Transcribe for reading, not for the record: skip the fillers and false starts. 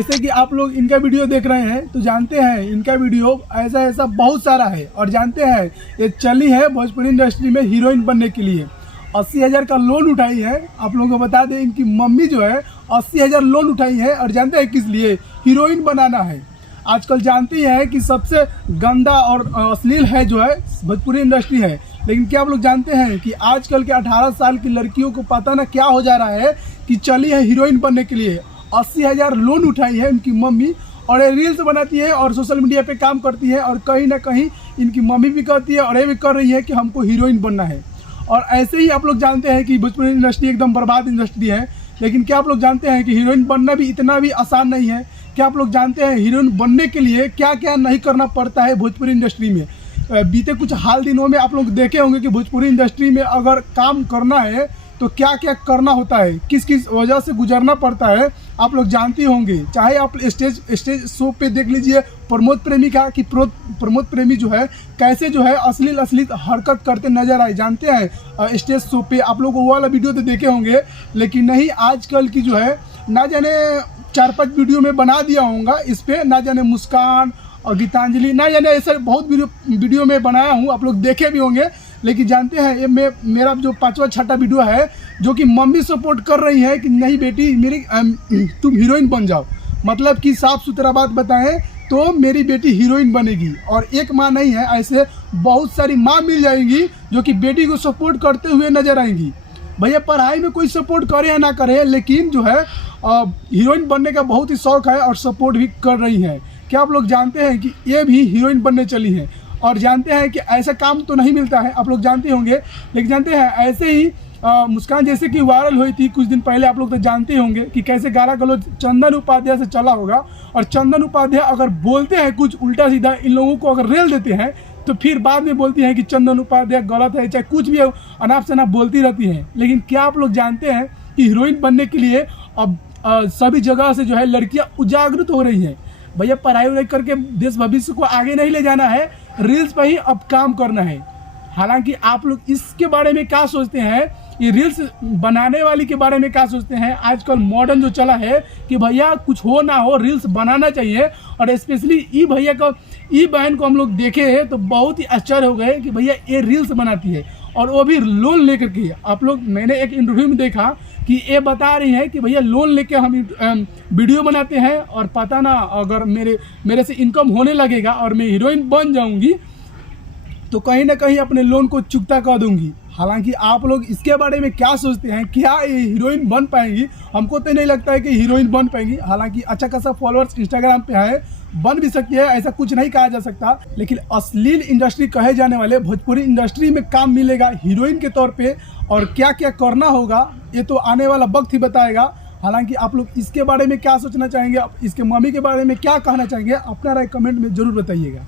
जैसे कि आप लोग इनका वीडियो देख रहे हैं तो जानते हैं इनका वीडियो ऐसा बहुत सारा है। और जानते हैं ये चली है भोजपुरी इंडस्ट्री में हीरोइन बनने के लिए। 80,000 का लोन उठाई है। आप लोगों को बता दें इनकी मम्मी जो है 80,000 लोन उठाई है। और जानते हैं किस लिए? हीरोइन बनाना है। आजकल जानते हैं कि सबसे गंदा और अश्लील है जो है भोजपुरी इंडस्ट्री है। लेकिन क्या आप लोग जानते हैं कि आजकल के 18 साल की लड़कियों को पता ना क्या हो जा रहा है कि चली है हीरोइन बनने के लिए। 80,000 लोन उठाई है इनकी मम्मी और ये रील्स बनाती है और सोशल मीडिया पे काम करती है। और कहीं ना कहीं इनकी मम्मी भी कहती है और ये भी कर रही है कि हमको हीरोइन बनना है। और ऐसे ही आप लोग जानते हैं कि भोजपुरी इंडस्ट्री एकदम बर्बाद इंडस्ट्री है। लेकिन क्या आप लोग जानते हैं कि हीरोइन बनना भी इतना भी आसान नहीं है? क्या आप लोग जानते हैं हीरोइन बनने के लिए क्या क्या नहीं करना पड़ता है भोजपुरी इंडस्ट्री में? बीते कुछ हाल दिनों में आप लोग देखे होंगे कि भोजपुरी इंडस्ट्री में अगर काम करना है तो क्या क्या करना होता है, किस किस वजह से गुजरना पड़ता है, आप लोग जानते होंगे। चाहे आप स्टेज शो पे देख लीजिए प्रमोद प्रेमी का कि प्रमोद प्रेमी जो है कैसे जो है अश्लील हरकत करते नजर आए। जानते हैं स्टेज शो पे आप लोग वो वाला वीडियो तो देखे होंगे। लेकिन नहीं, आजकल की जो है ना जाने 4-5 वीडियो में बना दिया होगा इस पर, ना जाने मुस्कान और गीतांजलि, ना जाने ऐसे बहुत वीडियो में बनाया हूँ, आप लोग देखे भी होंगे। लेकिन जानते हैं ये मेरा जो 5वां-6वां वीडियो है जो कि मम्मी सपोर्ट कर रही है कि नहीं बेटी मेरी तुम हीरोइन बन जाओ। मतलब कि साफ सुथरा बात बताएं तो मेरी बेटी हीरोइन बनेगी। और एक माँ नहीं है, ऐसे बहुत सारी माँ मिल जाएंगी जो कि बेटी को सपोर्ट करते हुए नजर आएंगी। भैया पढ़ाई में कोई सपोर्ट करे या ना करे, लेकिन जो है हीरोइन बनने का बहुत ही शौक है और सपोर्ट भी कर रही है। क्या आप लोग जानते हैं कि ये भी हीरोइन बनने चली हैं? और जानते हैं कि ऐसा काम तो नहीं मिलता है, आप लोग जानते होंगे। लेकिन जानते हैं ऐसे ही मुस्कान जैसे कि वायरल हुई थी कुछ दिन पहले, आप लोग तो जानते होंगे कि कैसे गाला गलौज चंदन उपाध्याय से चला होगा। और चंदन उपाध्याय अगर बोलते हैं कुछ उल्टा सीधा, इन लोगों को अगर रेल देते हैं तो फिर बाद में बोलती हैं कि चंदन उपाध्याय गलत है, चाहे कुछ भी अनाप शनाप बोलती रहती हैं। लेकिन क्या आप लोग जानते हैं कि हीरोइन बनने के लिए अब सभी जगह से जो है लड़कियां उजागृत हो रही हैं। भैया पढ़ाई करके देश भविष्य को आगे नहीं ले जाना है, रील्स पर ही अब काम करना है। हालांकि आप लोग इसके बारे में क्या सोचते हैं, ये रील्स बनाने वाली के बारे में क्या सोचते हैं? आजकल मॉडर्न जो चला है कि भैया कुछ हो ना हो रील्स बनाना चाहिए। और स्पेशली ई भैया को, ई बहन को हम लोग देखे हैं तो बहुत ही आश्चर्य हो गए कि भैया ये रील्स बनाती है और वो भी लोन लेकर के। आप लोग, मैंने एक इंटरव्यू में देखा कि ये बता रही है कि भैया लोन लेके हम वीडियो बनाते हैं और पता ना अगर मेरे से इनकम होने लगेगा और मैं हीरोइन बन जाऊंगी तो कहीं ना कहीं अपने लोन को चुकता कर दूंगी। हालांकि आप लोग इसके बारे में क्या सोचते हैं? क्या ये हीरोइन बन पाएंगी? हमको तो नहीं लगता है कि हीरोइन बन पाएंगी। हालांकि अच्छा खासा फॉलोअर्स इंस्टाग्राम पे है, बन भी सकती है, ऐसा कुछ नहीं कहा जा सकता। लेकिन अश्लील इंडस्ट्री कहे जाने वाले भोजपुरी इंडस्ट्री में काम मिलेगा हीरोइन के तौर पे, और क्या क्या करना होगा ये तो आने वाला वक्त ही बताएगा। हालांकि आप लोग इसके बारे में क्या सोचना चाहेंगे, इसके मम्मी के बारे में क्या कहना चाहेंगे, अपना राय कमेंट में जरूर बताइएगा।